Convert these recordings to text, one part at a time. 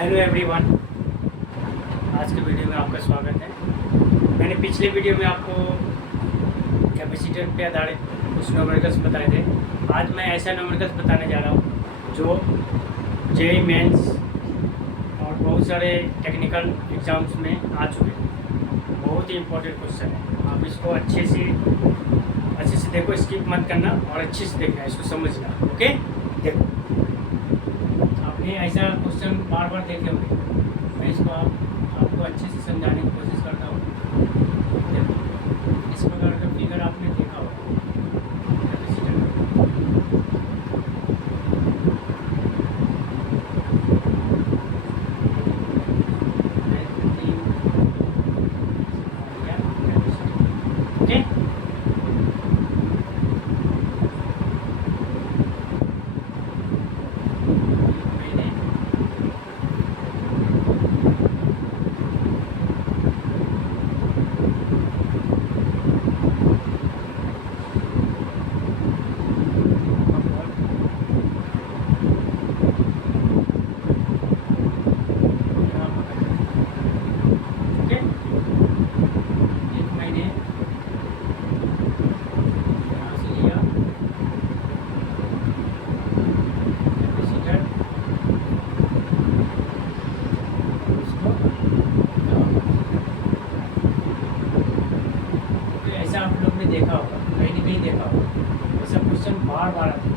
Hello everyone, आज के video में आपका स्वागत है। मैंने पिछले वीडियो में आपको कैपेसिटर पे आधारित कुछ न्यूमेरिकल्स बताए थे। आज मैं ऐसा न्यूमेरिकल्स बताने जा रहा हूँ जो जेईई मेंस और बहुत सारे टेक्निकल एग्ज़ाम्स में आ चुके हैं। बहुत ही इम्पोर्टेंट क्वेश्चन है। आप इसको अच्छे से देखो, स्किप मत करना और अच्छे से देखना, इसको समझना। ओके, देखो, आपने ऐसा क्वेश्चन बार बार देखे होंगे। मैं इसको आपको अच्छे से समझाने की कोशिश करता हूँ। देखो, इस प्रकार का फिगर आपने देखा होगा कैपेसिटर ओके। आप लोग ने देखा होगा, कहीं ना कहीं देखा होगा। ऐसा क्वेश्चन बार बार आता है।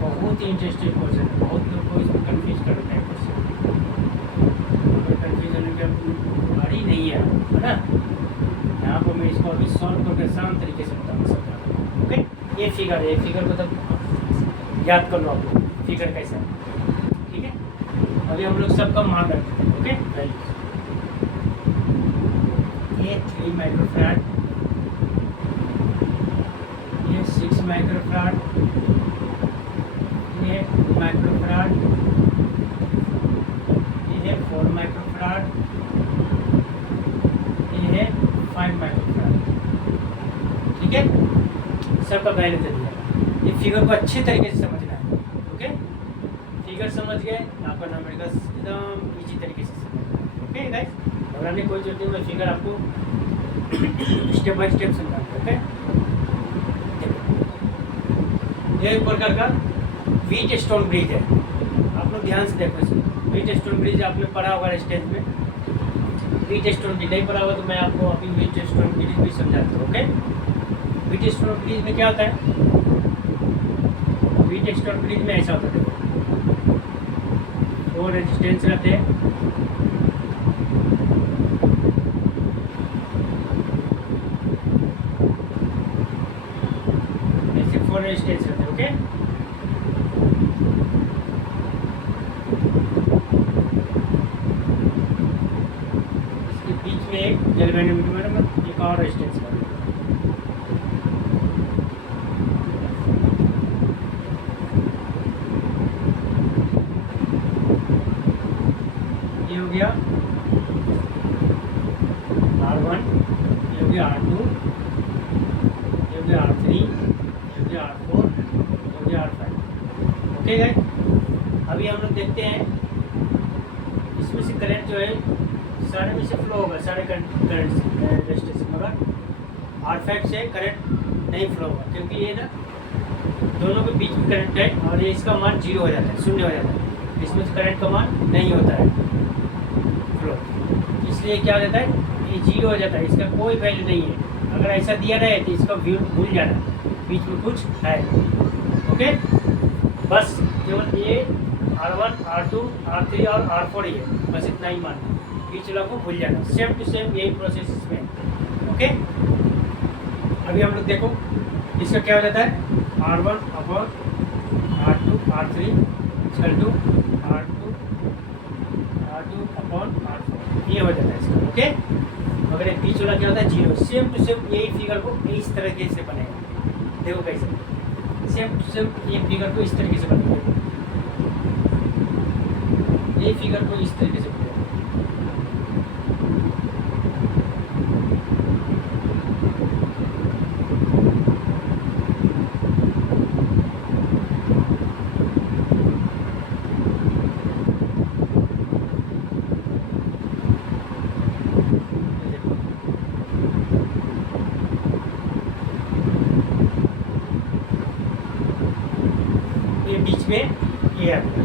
बहुत ही इंटरेस्टिंग क्वेश्चन है। बहुत लोग को इसमें कंफ्यूज करते हैं क्वेश्चन। कंफ्यूज होने की बारी नहीं है ना। यहाँ पर मैं इसको अभी सॉल्व करके आसान तरीके से बता सकता हूँ। ओके, ये फिगर है। ये फिगर को तब याद कर लो आप लोग, फिगर कैसा है। ठीक है, अभी हम लोग सबका मान रखते हैं। ओके, ये 3 माइक्रोफैराड, 6 माइक्रोफैराड, ये 2 माइक्रोफैराड, ये है 4 माइक्रोफैराड, ये है 5 माइक्रोफैराड। ठीक है, सबका वैल्यू दे दिया। ये फिगर को अच्छे तरीके से समझना है। ओके, फिगर समझ गए, आपका न्यूमेरिकल एकदम इजी तरीके से समझना। ओके गाइस, घबराने की कोई जरूरत नहीं। मैं फिगर आपको स्टेप बाय स्टेप समझाऊंगा। ओके, ये एक प्रकार का व्हीट स्टोन ब्रिज है। आप लोग ध्यान से देखो इसको। व्हीट स्टोन ब्रिज आपने पढ़ा होगा स्टेज में। व्हीट स्टोन ब्रिज नहीं पढ़ा होगा तो मैं आपको अभी व्हीट स्टोन ब्रिज भी समझाता हूँ। ओके, व्हीट स्टोन ब्रिज में क्या होता है? व्हीट स्टोन ब्रिज में ऐसा होता है, देखो, 4 रेजिस्टेंस रहते हैं। ऐसे 4 रेजिस्टेंस रहते हैं। ओके, इसके बीच में एक गैल्वेनोमीटर, एक और रेजिस्टेंस है। ये हो गया R1, ये हो गया R2, ये हो गया R3, ये हो गया R4, ये हो गया R5। ओके गाइस, अभी हम लोग देखते हैं इसमें से करंट जो है सारे में से फ्लो होगा, सारे करंट से, मगर R5 से करंट नहीं फ्लो होगा, क्योंकि ये ना दोनों के बीच में करंट है और ये इसका मान 0 हो जाता है, शून्य हो जाता है। इसमें से करंट का मान नहीं होता है फ्लो, इसलिए क्या हो जाता है, ये 0 हो जाता है। इसका कोई वैल्यू नहीं है। अगर ऐसा दिया रहे तो इसका व्यू भूल जाना, बीच में कुछ है। ओके, बस केवल ये R1, R2, R3 और R4 ही है, बस इतना ही मानना। बीच वाला को भूल जाना। सेम टू सेम यही प्रोसेस इसमें। ओके, अभी हम लोग देखो इसका क्या हो जाता है, R1 upon R2, R3 equal to R2 upon R4, ये हो जाता है इसका। ओके, मगर एक बीच वाला क्या होता है, 0। सेम टू सेम यही फिगर को इस तरीके से बनेगा। देखो कैसे, सेम टू सेम ये फिगर को इस तरीके से बनेगा। ये फिगर को इस तरीके से बनेगा। ये आ गया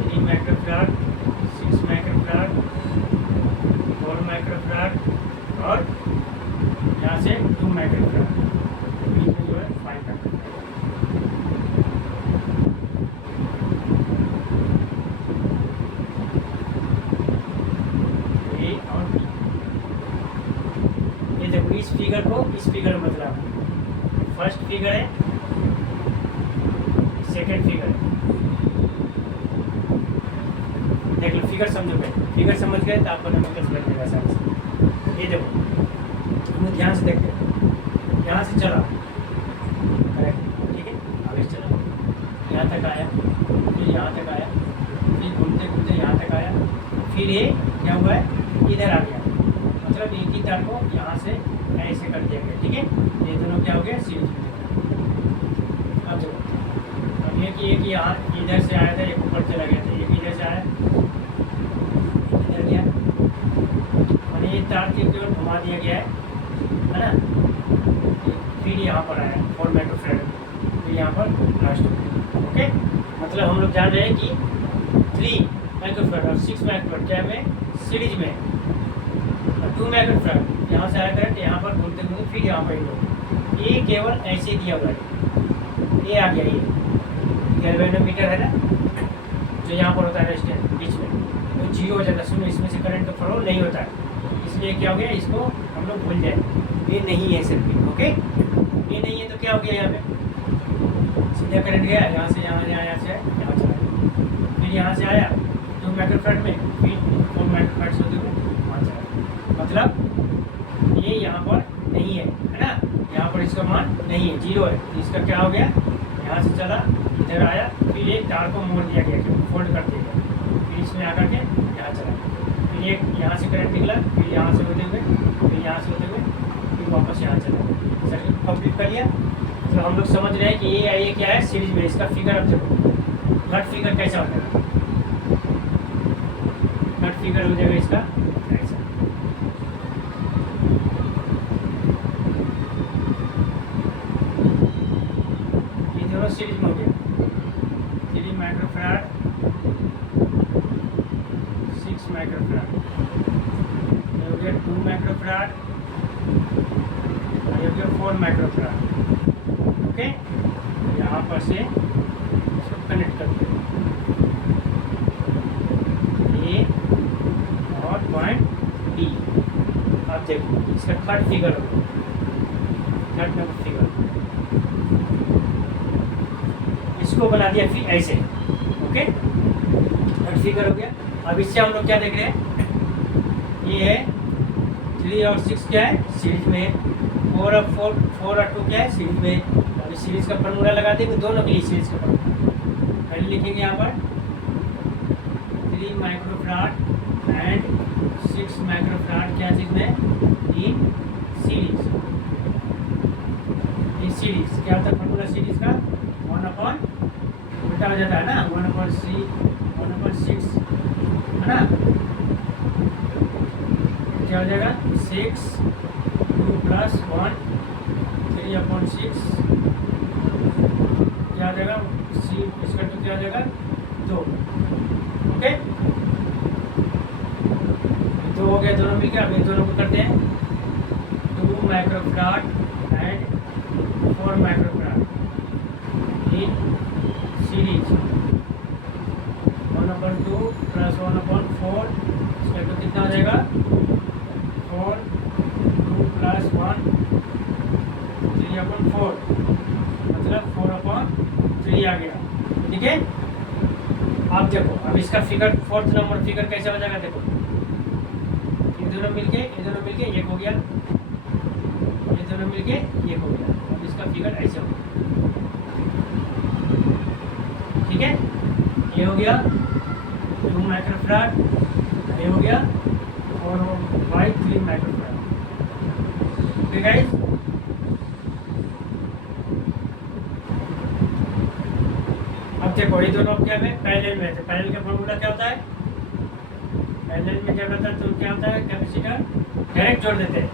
3 माइक्रोफैराड, 6 माइक्रोफैराड, 4 माइक्रोफैराड और यहाँ से 2 माइक्रोफैराड, बीच में जो है 5 माइक्रोफैराड। इस फिगर को इस फिगर में मतलब फर्स्ट फिगर है, सेकंड फिगर है। देख लो फिगर समझो पहले, फिगर समझ गए तो आपको नंबर समझ में आसानी से। ये देखो हम ध्यान से देखते हैं, यहाँ से चला करेक्ट, ठीक है, आगे चला, यहाँ तक आया, फिर यहाँ तक आया, फिर घूमते घूमते यहाँ तक आया, फिर ये क्या हुआ है इधर आ गया, मतलब एक ही तार को यहाँ से ऐसे कर दिया गया, ठीक है। ये दोनों क्या हो गया सीरीज में। अब देखो अब ये कि एक यहाँ इधर से आया था, एक ऊपर चला गया था, एक इधर से आया इधर गया, और ये तार के केवल घुमा दिया गया है ना। फिर यहाँ पर आया 4 माइक्रोफैराड, फिर यहाँ पर लास्ट। ओके, मतलब हम लोग जान रहे हैं कि 3 माइक्रोफैराड और 6 माइक्रोफैराड क्या में सीरीज में, 2 माइक्रोफैराड यहाँ से आया करंट, यहाँ पर घूमते घूमते फिर यहाँ पर ये केवल ऐसे दिया हुआ है, ये आ गया, ये गैल्वेनोमीटर है ना जो यहाँ पर होता है रेजिस्टेंस बीच में, तो जीरो हो जाता है, सुनो इसमें से करंट तो फ्लो नहीं होता है, इसलिए क्या हो गया इसको हम लोग भूल जाए, ये नहीं है सिर्फ। ओके, ये नहीं है तो क्या हो गया, यहाँ पे सीधा करंट गया, यहाँ से यहाँ से यहाँ चला, फिर यहाँ से आया 2 माइक्रोफैराड में, फिर 4 माइक्रोफैराड से होते हुए वहाँ चला, मतलब ये यहाँ पर नहीं है ना, यहाँ पर इसका मान नहीं है, जीरो है, तो इसका क्या हो गया, यहाँ से चला इधर आया, फिर एक तार को मोड़ दिया गया, फोल्ड कर दिया गया, फिर इसमें आकर के यहाँ चला, फिर एक यहाँ से करंट निकला, फिर यहाँ से होते हुए, फिर यहाँ से होते हुए, फिर वापस यहाँ चला, सर्किट कंप्लीट कर लिया। तो हम लोग समझ रहे हैं कि ये क्या है सीरीज में, इसका फिगर अब देखो घट फिगर कैसा हो जाएगा, घट फिगर हो जाएगा इसका ऐसा। सीरीज में हो गया 3 माइक्रोफैराड, 6 माइक्रोफैराड, हो गया 2 माइक्रोफैराड, हो गया 4 माइक्रोफैराड। ओके, यहाँ पर से इसको कनेक्ट करते हैं ए और पॉइंट बी। अब देखो इसका थर्ड फिगर हो गया, थर्ड नंबर फिगर, इसको बना दिया फिर ऐसे। ओके, थर्ड फिगर हो गया। अब इससे हम लोग क्या देख रहे हैं, ये है 3 और 6 क्या है सीरीज में, 4 और 2 क्या है सीरीज में। अब इस सीरीज का फॉर्मूला लगा देंगे दोनों के लिए, सीरीज का फॉर्मूला पहले लिखेंगे यहाँ पर 3 माइक्रोफैराड एंड 6 माइक्रोफैराड क्या चीज में इन सीरीज। इन सीरीज क्या होता है फॉर्मूला सीरीज का, 1 उल्टा हो जाता है ना, 1/6 है ना, क्या हो जाएगा 6 2 + 1 3/6 क्या हो जाएगा, सी इसका तो क्या हो जाएगा 2। ओके, 2 हो गया दोनों मिलकर। अब इन दोनों को करते हैं 2 microfarad and 4 microfarad in series, 1/2 + 1/4, इसका तो कितना हो जाएगा 4 2 + 1 3/4, मतलब 4/3 आ गया। ठीक है, अब देखो अब इसका फिगर फोर्थ नंबर फिगर कैसे हो जाएगा, देखो ये दोनों मिलके एक हो गया, ये दोनों मिलके एक हो गया। अब इसका फिगर ऐसे हो गया, ठीक है, ये हो गया 2 माइक्रोफैराड, ये हो गया और 3 माइक्रोफैराड। ओके गाइस, अब देखो ये दोनों क्या में पैरेलल में थे। पैरेलल का फॉर्मूला क्या होता है, पैरेलल में जब रहता है तो क्या होता है, कैपेसिटर डायरेक्ट जोड़ देते हैं,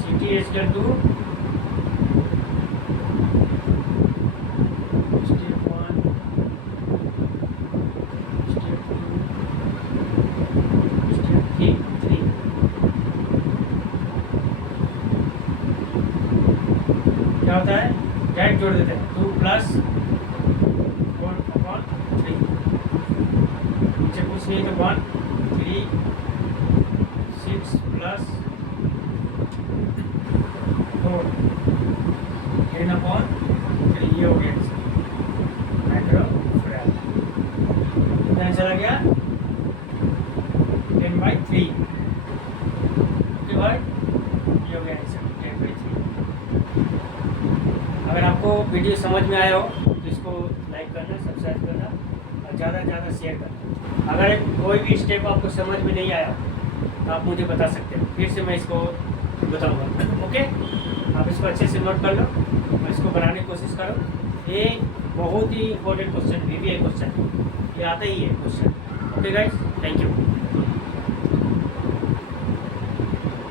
CT/2 जोड़ देते हैं 2 + 4/3 नीचे कुछ नहीं तो 1 3 6 + 4 10/3 ये हो गया माइक्रोफैराड। कितना चला गया 10/3। ओके भाई, ये हो गया आंसर 10/3। अगर आपको वीडियो समझ में आया हो तो इसको लाइक करना, सब्सक्राइब करना और ज़्यादा से ज़्यादा शेयर करना। अगर कोई भी स्टेप आपको समझ में नहीं आया तो आप मुझे बता सकते हो, फिर से मैं इसको बताऊंगा। ओके, आप इसको अच्छे से नोट कर लो और इसको बनाने की कोशिश करो। ये बहुत ही इंपॉर्टेंट क्वेश्चन, VVI क्वेश्चन, ये आता ही है question. Okay guys, thank you.